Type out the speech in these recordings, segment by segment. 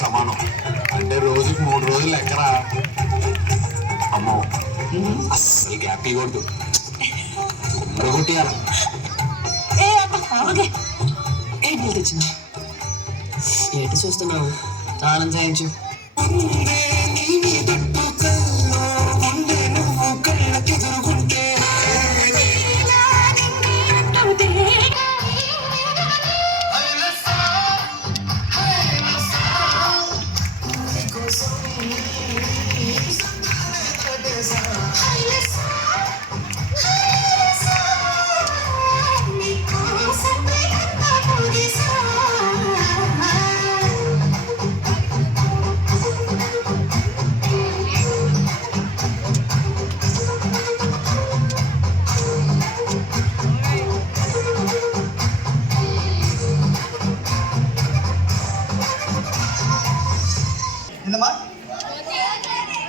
సమానం అంటే రోజుకి 3 రోజులు ఎక్కరా అమ్మో అస్సలు గ్యాప్ ఇవ్వద్దు కొట్టియాల తెచ్చింది ఏంటి చూస్తున్నావు స్నానం చేయించు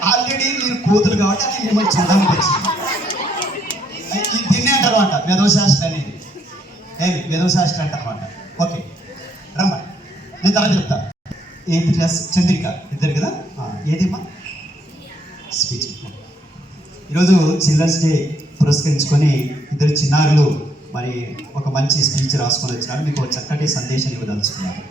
ఆల్రెడీ మీరు కూతురు కాబట్టి అది మిమ్మల్ని చదవడం వచ్చింది. దీన్నే అంటారన్నమాట వేదవశాస్త్ర అనేది. వేదవశాస్త్ర అంటారన్నమాట. ఓకే రమ్మ, నేను తర్వాత చెప్తాను. 8th క్లాస్ చంద్రిక ఇద్దరు కదా. ఏదేమ్మా స్పీచ్. ఈరోజు చిల్డ్రన్స్ డే పురస్కరించుకొని ఇద్దరు చిన్నారులు మరి ఒక మంచి స్పీచ్ రాసుకొని వచ్చినారు. మీకు చక్కటి సందేశం ఇవ్వదలుచుకున్నారు.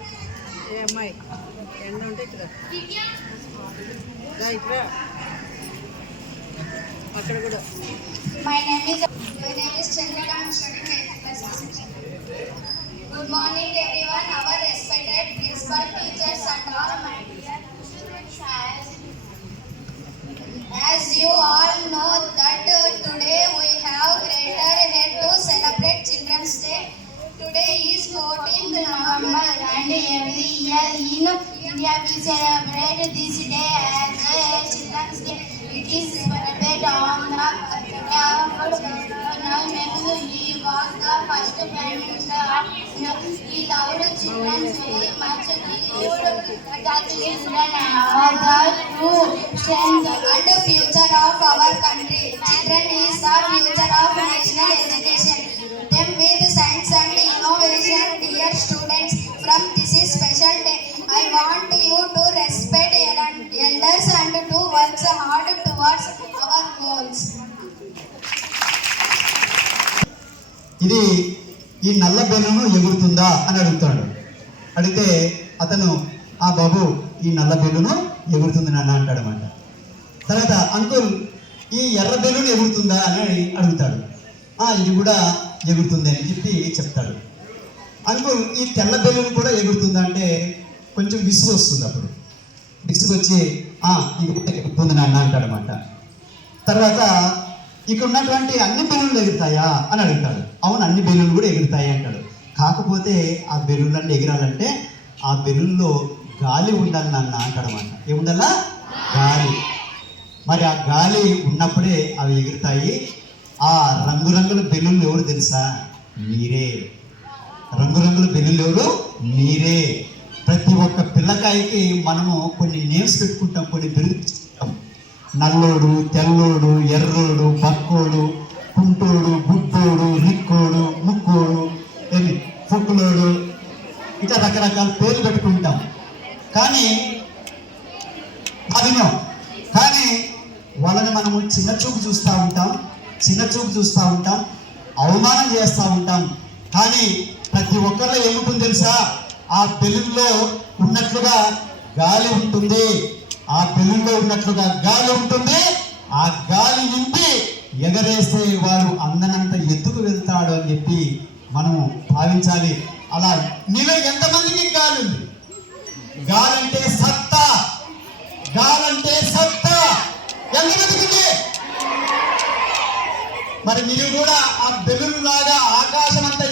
My name is Chandrika. I am studying 8th class section. Good morning everyone, our respected principal, teachers and all my dear students. As you all know that today we have greater head to celebrate Children's Day. Today is 14th November and every year in India we celebrate this day as a Children's Day. It is celebrated on the Nehru. He was the first Prime Minister of India. He loved children very much. He lived that children are the true strength and future of our country. Children is the future of national education. Them with science and innovation, dear students, from this is special day, I want you to respect elders and to work hard towards our goals. ఇది ఈ నల్ల balloon ఎగురుతుందా అని అడుగుతాడు. అడిగితే అతను ఆ బాబు ఈ నల్ల బెలూను ఎగురుతుంది నాన్న అంటాడు అన్నమాట. తర్వాత అంకుల్ ఈ ఎర్ర బెలూన్ ఎగురుతుందా అని అడుగుతాడు. ఇది కూడా ఎగురుతుంది అని చెప్పి చెప్తాడు. అంకుల్ ఈ తెల్ల బెలూన్ కూడా ఎగురుతుందా అంటే కొంచెం విసుగు వస్తుంది. అప్పుడు విసుగు వచ్చి ఇది కూడా ఎగురుతుంది నాన్న అంటాడు అన్నమాట. తర్వాత ఇక్కడ ఉన్నటువంటి అన్ని బెలూన్లు ఎగురుతాయా అని అడుగుతాడు. అవును, అన్ని బెలూన్లు కూడా ఎగురుతాయి అంటాడు. కాకపోతే ఆ బెలూన్లన్నీ ఎగిరాలంటే ఆ బెలూన్లో గాలి ఉండాలి నాన్న అంటాడు అన్నమాట. ఏముండాలా? గాలి. మరి ఆ గాలి ఉన్నప్పుడే అవి ఎగురుతాయి. ఆ రంగురంగుల బెలూన్లు ఎవరు తెలుసా? మీరే. రంగురంగుల బెలూన్లు ఎవరు? మీరే. ప్రతి ఒక్క పిల్లకాయకి మనము కొన్ని నేమ్స్ పెట్టుకుంటాం, కొన్ని పెరుగుతాం. నల్లోడు, తెల్లోడు, ఎర్రోడు, బక్కోడు, కుంటోడు, గుడ్డోడు, రిక్కోడు, ముక్కోడు, ఫుక్కులోడు, ఇట్లా రకరకాల పేర్లు పెట్టుకుంటాం. కానీ అవినం. కానీ వాళ్ళని మనము చిన్న చూపు చూస్తూ ఉంటాం, అవమానం చేస్తూ ఉంటాం. కానీ ప్రతి ఒక్కరిలో ఏముంటుంది తెలుసా? ఆ బెలూన్లో ఉన్నట్లుగా గాలి ఉంటుంది. ఆ బెలూన్లో ఉన్నట్లుగా గాలి ఉంటుంది. ఆ గాలి నింపి ఎగరేస్తే వాడు అందనంత ఎత్తుకు వెళ్తాడు అని చెప్పి మనము భావించాలి. అలా నీలో ఎంతమందికి గాలి ఉంది? గాలంటే సత్తా, గాలంటే సత్తా ఎంతమందికి? మరి మీరు కూడా ఆ బెలూన్ లాగా ఆకాశం అంతా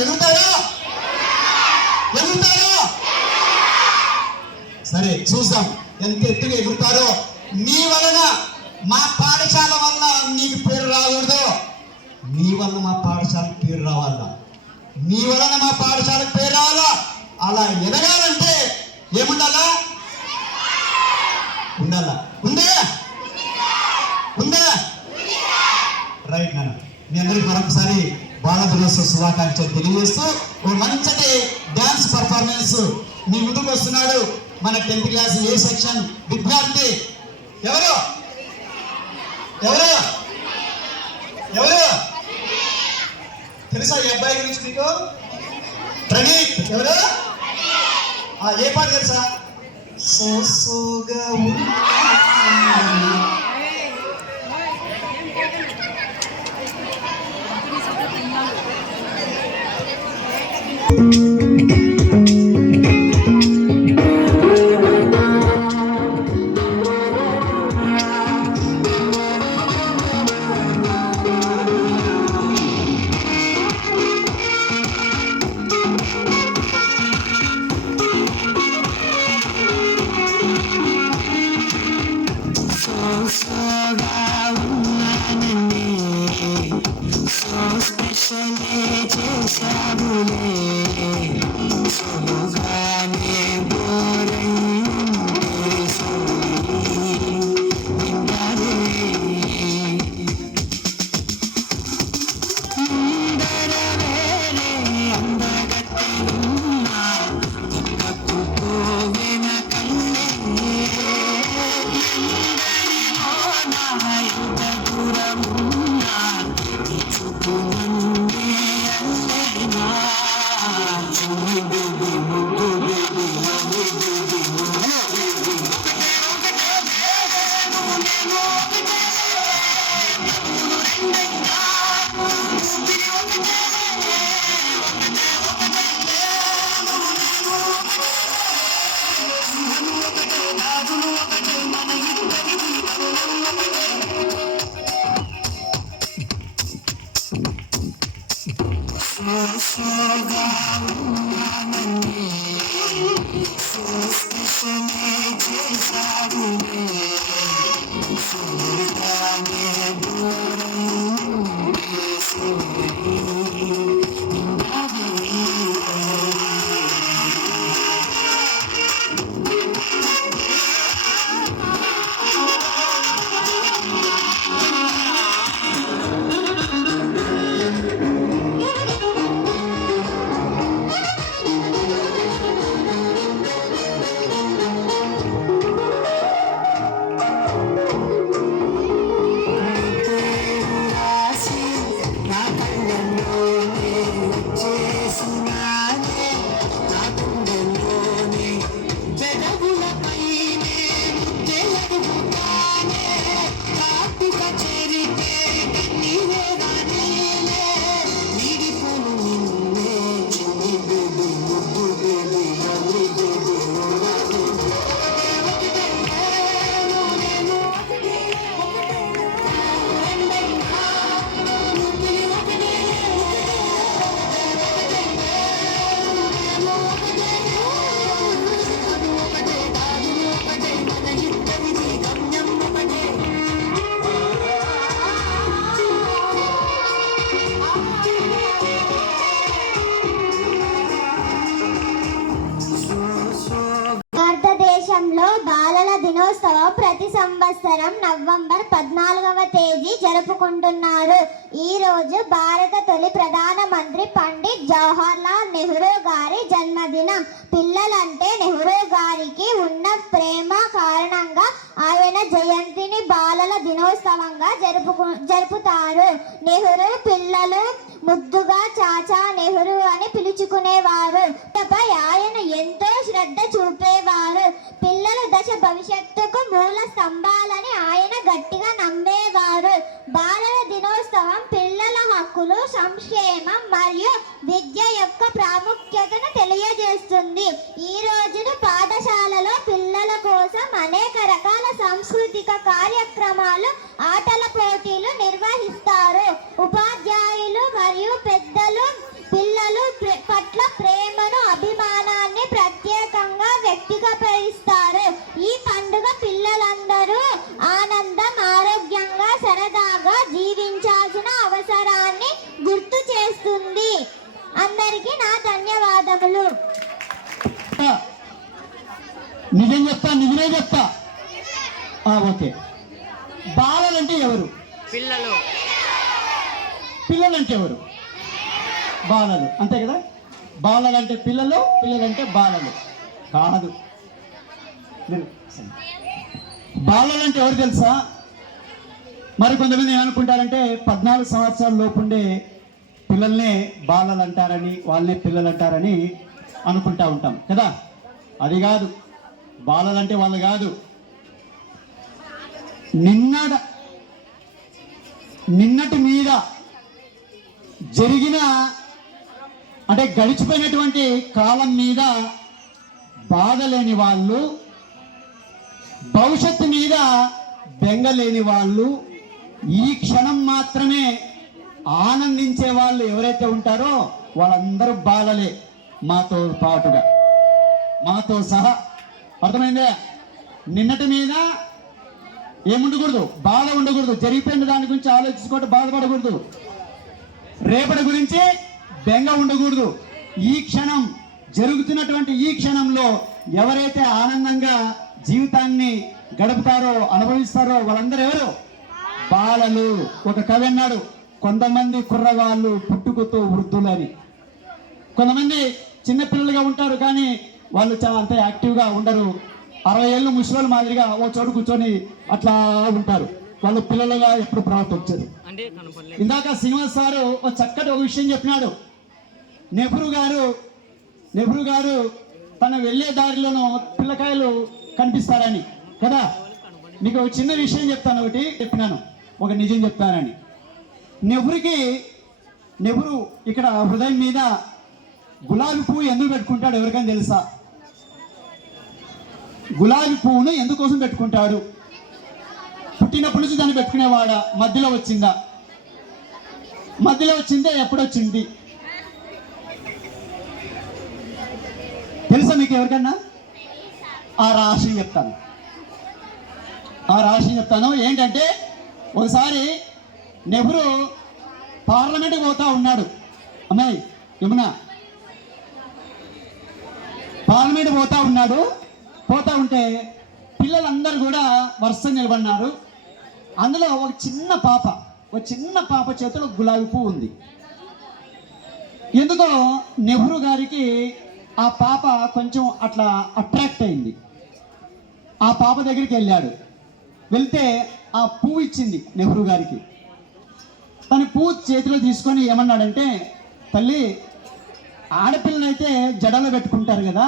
ఎగుతారో? సరే చూద్దాం ఎంత ఎత్తుగా ఎగురుతారో. నీ వలన మా పాఠశాల వల్ల నీకు పేరు రాకూడదు, నీ వలన మా పాఠశాలకు పేరు రావాలా, నీ వలన మా పాఠశాలకు పేరు రావాలా. అలా ఎదగాలంటే ఏముండాలా? ఉండాలా? ఉందా? రైట్ నాన్న, మీ అందరికీ మరొకసారి బాల దినోత్సవ శుభాకాంక్షలు తెలియజేస్తూ ఓ మంచి డాన్స్ పర్ఫార్మెన్స్ మీ ముందుకు వస్తున్నాడు మన 10th క్లాస్ ఏ సెక్షన్ విద్యార్థి. ఎవరు ఎవరు ఎవరు తెలుసా ఈ అబ్బాయి గురించి మీకు? ప్రణీత్. ఎవరు? ఏ పాట తెలుసా? సోగా బాలల దినోత్సవం ప్రతి సంవత్సరం నవంబర్ 14వ తేదీ జరుపుకుంటున్నారు. ఈ రోజు భారత తొలి ప్రధానమంత్రి పండిట్ జవహర్లాల్ నెహ్రూ గారి జన్మదినం. పిల్లలంటే నెహ్రూ గారికి ఉన్న ప్రేమ కారణంగా ఆయన జయంతిని బాలల దినోత్సవంగా జరుపుతారు. నెహ్రూ పిల్లలు ముద్దుగా చాచా నెహ్రూ అని పిలుచుకునేవారు. భవిష్యత్తుకు మూల స్తంభాలని ఆయన గట్టిగా నమ్మేవారు. బాలల దినోత్సవం పిల్లల హక్కులు, సంక్షేమం మరియు విద్య యొక్క ప్రాముఖ్యతను తెలియజేస్తుంది. ఈ రోజున పాఠశాలలో పిల్లల కోసం అనేక రకాల సాంస్కృతిక కార్యక్రమాలు, ఆటల పోటీలు నిర్వహిస్తారు. ఉపాధ్యాయులు మరియు పెద్దలు పిల్లలు పట్ల ప్రేమను, అభిమానాన్ని ప్రత్యేకంగా వ్యక్తీకరిస్తారు. ఈ పండుగ పిల్లలందరూ ఆనందం, ఆరోగ్యంగా, సరదాగా జీవించాల్సిన అవసరాన్ని గుర్తు చేస్తుంది. అందరికీ నా ధన్యవాదములు. నిజమే చెప్తా. ఓకే. బాలలంటే ఎవరు? పిల్లలంటే ఎవరు? బాలలు, అంతే కదా. బాలలంటే పిల్లలు, పిల్లలంటే బాలలు కాదు. బాలలంటే ఎవరు తెలుసా? మరి కొంతమంది ఏమనుకుంటారంటే 14 సంవత్సరాల లోపుండే పిల్లల్నే బాలలు అంటారని, వాళ్ళనే పిల్లలు అంటారని అనుకుంటా ఉంటాం కదా. అది కాదు. బాలలంటే వాళ్ళు కాదు. నిన్నటి మీద జరిగిన, అంటే గడిచిపోయినటువంటి కాలం మీద బాధ లేని వాళ్ళు, భవిష్యత్తు మీద బెంగ లేని వాళ్ళు, ఈ క్షణం మాత్రమే ఆనందించే వాళ్ళు ఎవరైతే ఉంటారో వాళ్ళందరూ బాలలే, మాతో పాటుగా, మాతో సహా. అర్థమైందే? నిన్నటి మీద ఏముండకూడదు, బాధ ఉండకూడదు, జరిగిపోయిన దాని గురించి ఆలోచించుకోవడం, బాధపడకూడదు. రేపటి గురించి బెంగ ఉండకూడదు. ఈ క్షణం, జరుగుతున్నటువంటి ఈ క్షణంలో ఎవరైతే ఆనందంగా జీవితాన్ని గడుపుతారో, అనుభవిస్తారో వాళ్ళందరూ ఎవరు? బాలలు. ఒక కవి అన్నాడు, కొంతమంది కుర్రవాళ్ళు పుట్టుకతో వృద్ధులని. కొంతమంది చిన్నపిల్లలుగా ఉంటారు కానీ వాళ్ళు చాలా అంత యాక్టివ్గా ఉండరు. 60 ఏళ్ళు ముసలి మాదిరిగా ఓ చోటు కూర్చొని అట్లా ఉంటారు. వాళ్ళు పిల్లలుగా ఎప్పుడు ప్రవర్తించారు. ఇందాక శ్రీనివాస్ సారు ఒక చక్కటి ఒక విషయం చెప్పినాడు. నెహ్రూ గారు తన వెళ్ళే దారిలోనూ పిల్లకాయలు కనిపిస్తారని కదా. మీకు ఒక చిన్న విషయం చెప్తాను, ఒకటి చెప్పినాను, ఒక నిజం చెప్తానని. నెహ్రూ ఇక్కడ హృదయం మీద గులాబీ పువ్వు ఎందుకు పెట్టుకుంటాడు ఎవరికైనా తెలుసా? గులాబీ పువ్వును ఎందుకోసం పెట్టుకుంటాడు? పుట్టినప్పటి నుంచి దాన్ని పెట్టుకునేవాడా? మధ్యలో వచ్చిందా? మధ్యలో వచ్చిందే, ఎప్పుడొచ్చింది తెలుసా మీకు ఎవరికన్నా? ఆ రహస్యం చెప్తాను. ఏంటంటే ఒకసారి నెహ్రూ పార్లమెంట్కి పోతా ఉన్నాడు. అమ్మాయి యమున పార్లమెంట్ పోతా ఉంటే పిల్లలందరూ కూడా వరుసగా నిలబడినారు. అందులో ఒక చిన్న పాప చేతిలో గులాబీ పువ్వు ఉంది. ఎందుకో నెహ్రూ గారికి ఆ పాప కొంచెం అట్లా అట్రాక్ట్ అయింది. ఆ పాప దగ్గరికి వెళ్తే ఆ పువ్వు ఇచ్చింది నెహ్రూ గారికి. తన పువ్వు చేతిలో తీసుకొని ఏమన్నాడంటే, తల్లి, ఆడపిల్లనైతే జడలో పెట్టుకుంటారు కదా,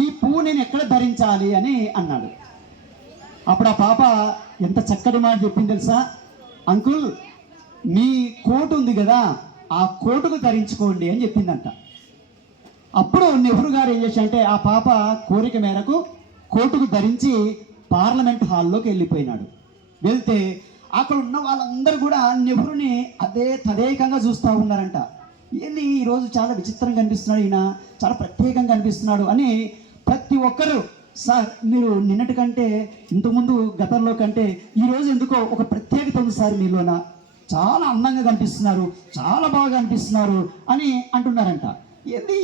ఈ పువ్వు నేను ఎక్కడ ధరించాలి అని అన్నాడు. అప్పుడు ఆ పాప ఎంత చక్కటి మాట చెప్పింది తెలుసా? అంకుల్, మీ కోటు ఉంది కదా, ఆ కోటుకు ధరించుకోండి అని చెప్పిందంట. అప్పుడు నెహ్రూ గారు ఏం చేశారంటే ఆ పాప కోరిక మేరకు కోటుకు ధరించి పార్లమెంట్ హాల్లోకి వెళ్ళిపోయినాడు. వెళ్తే అక్కడ ఉన్న వాళ్ళందరూ కూడా నెహ్రూని తదేకంగా చూస్తూ ఉన్నారంట. ఏంది ఈరోజు చాలా విచిత్రంగా కనిపిస్తున్నాడు, ఈయన చాలా ప్రత్యేకంగా కనిపిస్తున్నాడు అని ప్రతి ఒక్కరు, సార్ మీరు నిన్నటి కంటే ఇంతకుముందు గతంలో కంటే ఈరోజు ఎందుకో ఒక ప్రత్యేకత ఉంది సార్ మీలోన, చాలా అందంగా కనిపిస్తున్నారు, చాలా బాగా కనిపిస్తున్నారు అని అంటున్నారంట.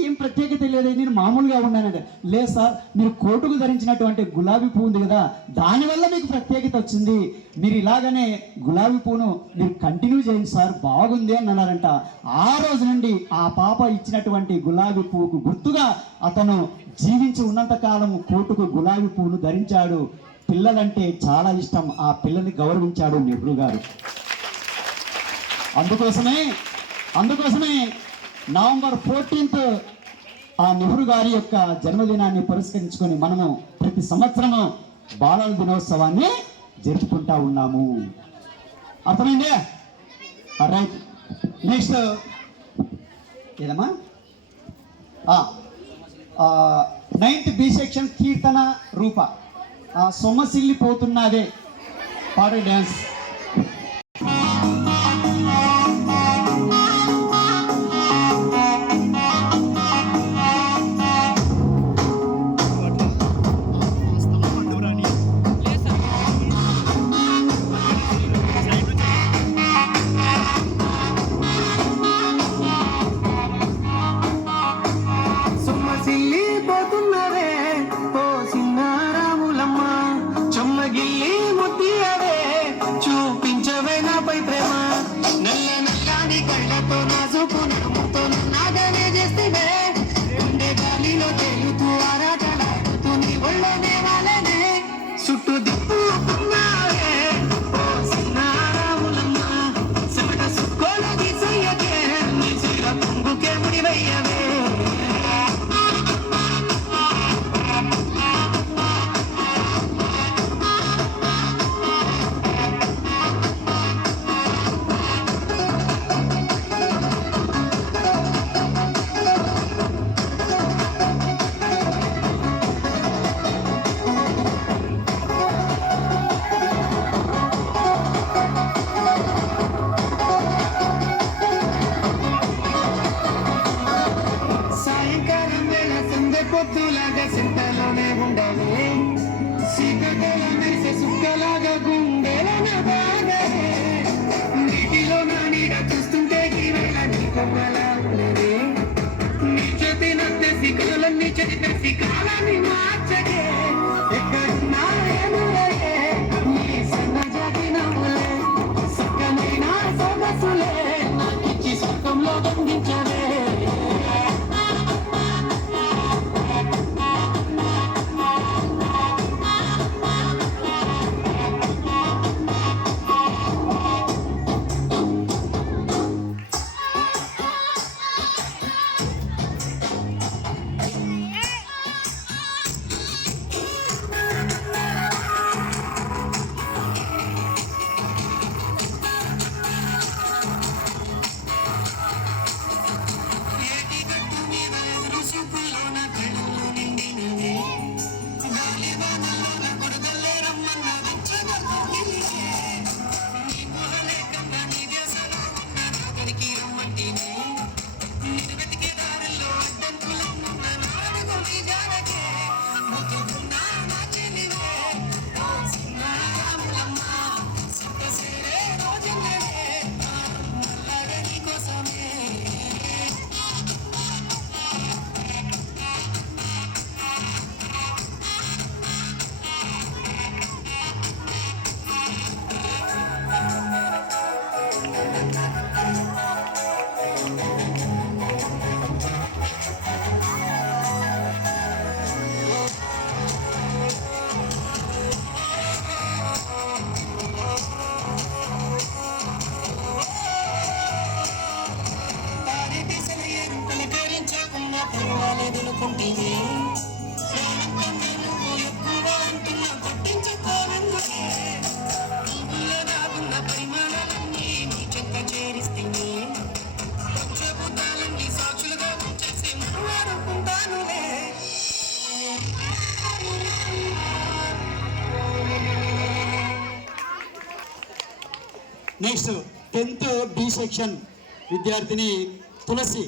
ఏం ప్రత్యేకత లేదు, నేను మామూలుగా ఉన్నానంటే, లేదు సార్, మీరు కోటుకు ధరించినటువంటి గులాబీ పువ్వు ఉంది కదా, దానివల్ల మీకు ప్రత్యేకత వచ్చింది, మీరు ఇలాగనే గులాబీ పువ్వును మీరు కంటిన్యూ చేయండి సార్, బాగుంది అని అన్నారంట. ఆ రోజు నుండి ఆ పాప ఇచ్చినటువంటి గులాబీ పువ్వుకు గుర్తుగా అతను జీవించి ఉన్నంత కాలం కోటుకు గులాబీ పువ్వును ధరించాడు. పిల్లలంటే చాలా ఇష్టం, ఆ పిల్లని గౌరవించాడు నెహ్రూ గారు. అందుకోసమే నవంబర్ 14th ఆ నెహ్రూ గారి యొక్క జన్మదినాన్ని పురస్కరించుకొని మనము ప్రతి సంవత్సరము బాలల దినోత్సవాన్ని జరుపుకుంటా ఉన్నాము. అర్థమైందే? రైట్. నెక్స్ట్ ఏదమ్మా 9th B సెక్షన్ కీర్తన రూప సొమ్మసిల్లిపోతున్నదే పాడే డ్యాన్స్. సొమ్మసిల్లిపోతున్నవే ఓ సిన్నారాములమ్మ, చెమ్మగిల్లి ముద్దియవే చూపించవే నాపై ప్రేమ. నల్ల నల్లాని కళ్ళతో నాజుకు నడుముతో నాదనే చేస్తేవే, గుండె గాలిలో తేలుతూ ఆరాటలాడుతూ నీ ఒళ్ళోనే వాళ్ళనే చుట్టూ దిప్పుకున్నావే ఓ సిన్నారాములమ్మ. చెమట సుక్కోలు తీసయ్యకే నీ చీర పొంగుకే ముడివయ్యవే. సాయంకాలం వేళ సందె పొద్దులాగా సింతలోనే ఉండవే, సీకటల మెరిసే సుక్కలాగా గుండెలన బాగవే. నీటిలో నా నీడ చూస్తుంటే ఈ వేళ నీ కొమ్మలా ఉండవే, నీ చేతి నత్తేసి కనులన్నీ చెరిపేసి కాలాన్ని మార్చగే. ఎక్కడున్నా ఎదురయ్యే నీ సన్నజాతి నవ్వులే, సక్కనైన సొగసులే నాకిచ్చి స్వర్గంలో బంధించవే. నెక్స్ట్ 10th B సెక్షన్ విద్యార్థిని తులసి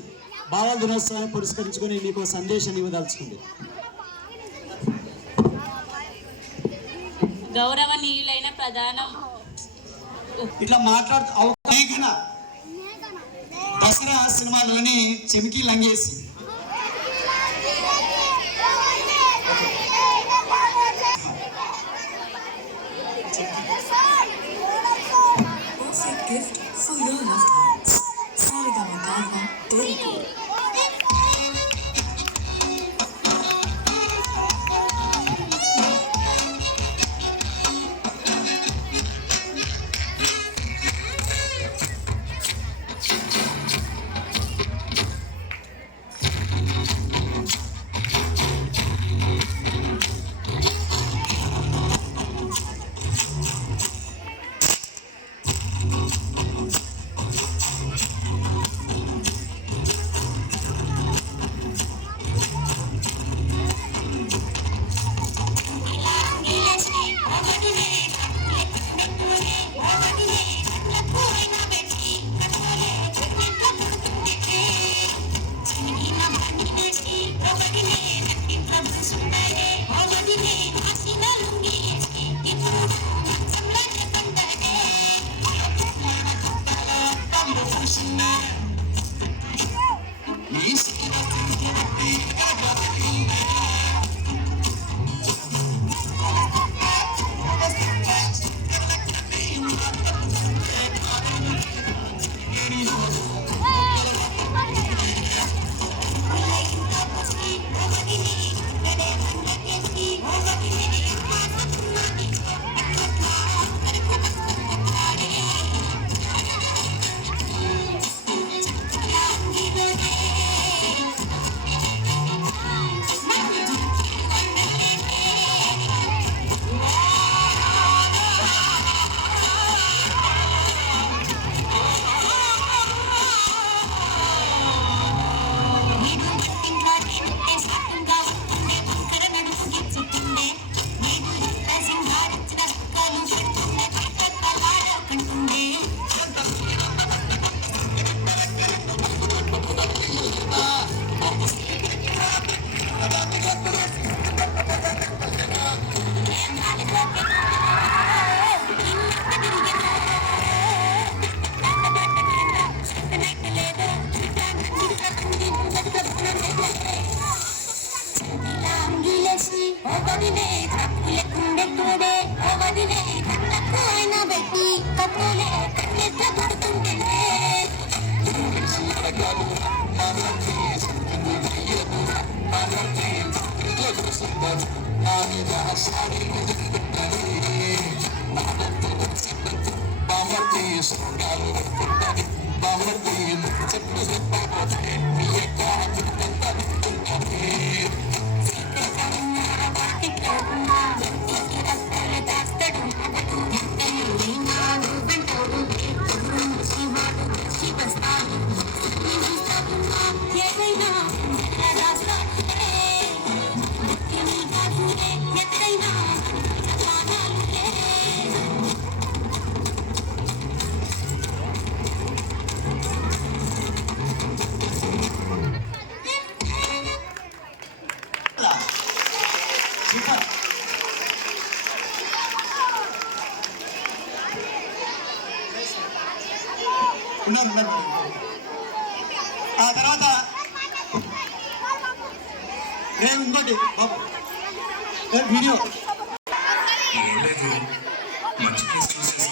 బాలల దినోత్సవాన్ని పురస్కరించుకొని మీకు సందేశాన్ని ఇవ్వదలుచుకుంది. గౌరవనీయులైన ప్రధాన ఇట్లా మాట్లాడుతూ దసరా సినిమాలోని చెమికి లంగేసి gift for your loved ones. Sarigama Karma Telugu. ఉన్నారు. ఆ తర్వాత ఇంకోటి బాబు వీడియో మంచి కేసు చూసేసి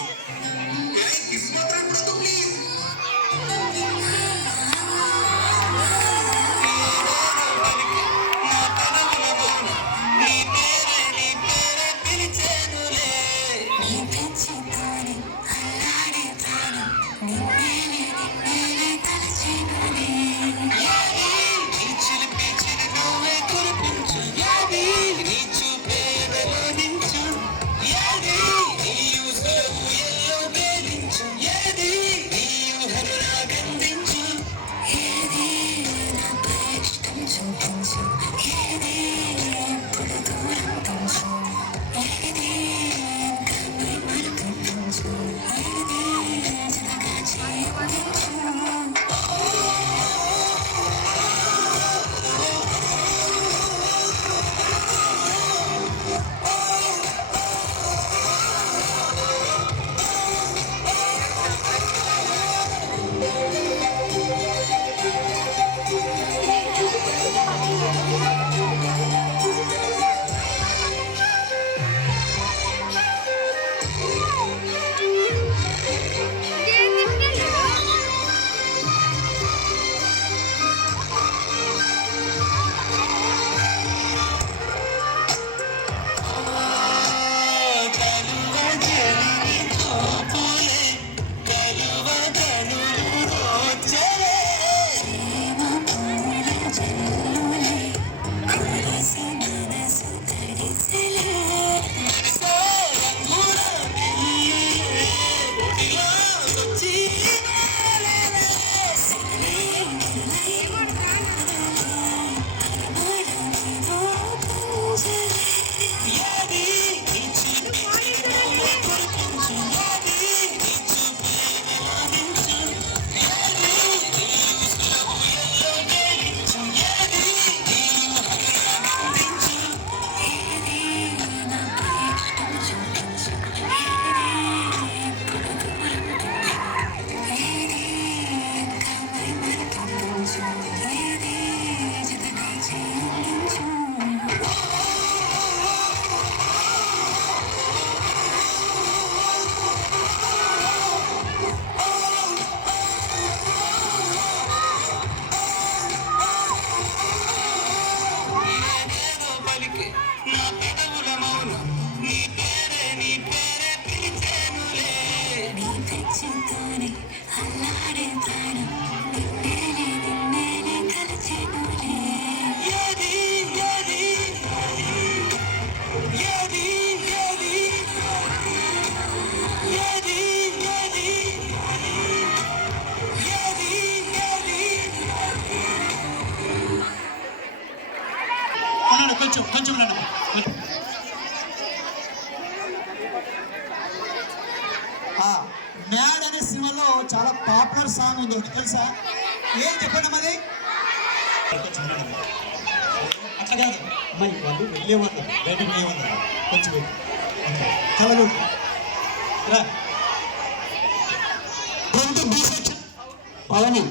కొంచెం కొంచెం రండి. మ్యాడ్ అనే సినిమాలో చాలా పాపులర్ సాంగ్ ఉంది ఒకటి తెలుసా? ఏం చెప్పండి మరి. అట్లా కాదు అమ్మాయి వాళ్ళు వెళ్ళేవాళ్ళు బయటకు పోయేవాళ్ళు కొంచెం కలలు పవని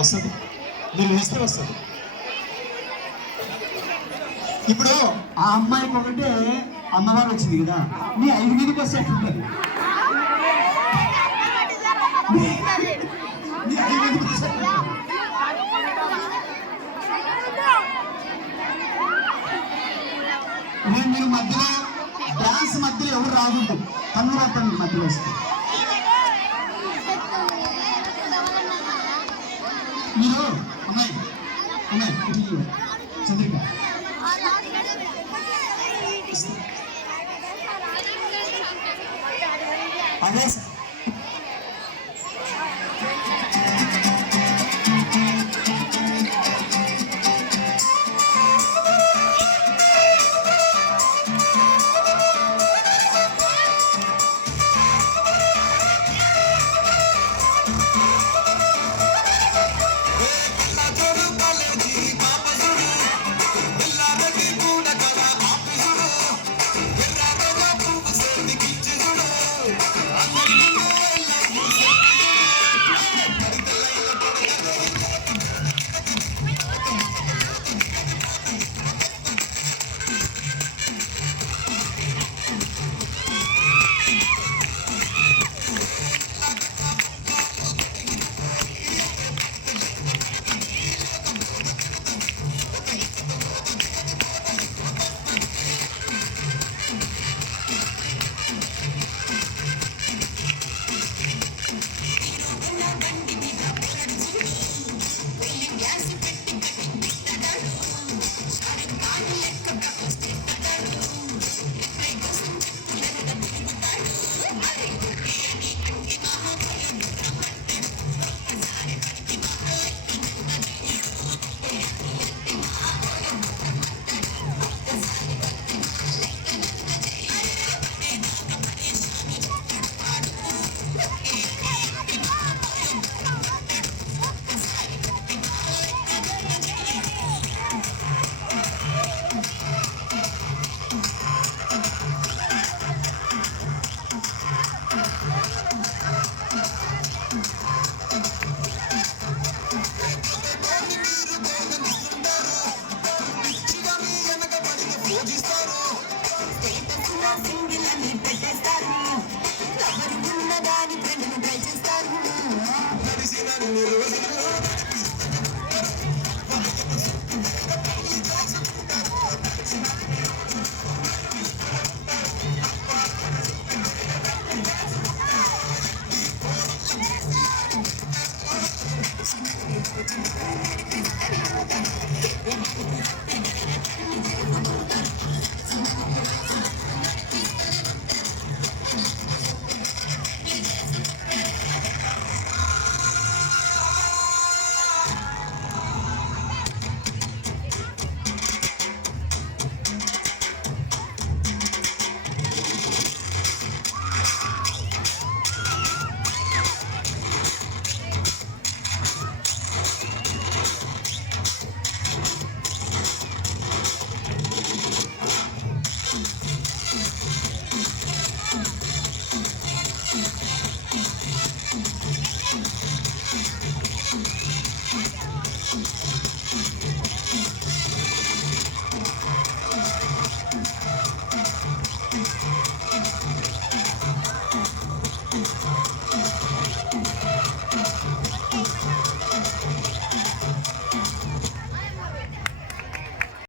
వస్తుంది, మీరు వేస్తే వస్తుంది. ఇప్పుడు ఆ అమ్మాయికి ఒకటే అమ్మవారు వచ్చింది కదా, మీ 5 వస్తే ఎట్లుంటుంది? మీరు మధ్యలో డాన్స్ మధ్యలో ఎవరు రాకూడదు, కన్ను రాత్తండి మధ్యలో వస్తే. మీరు ఉన్నాయి చంద్రిక అదే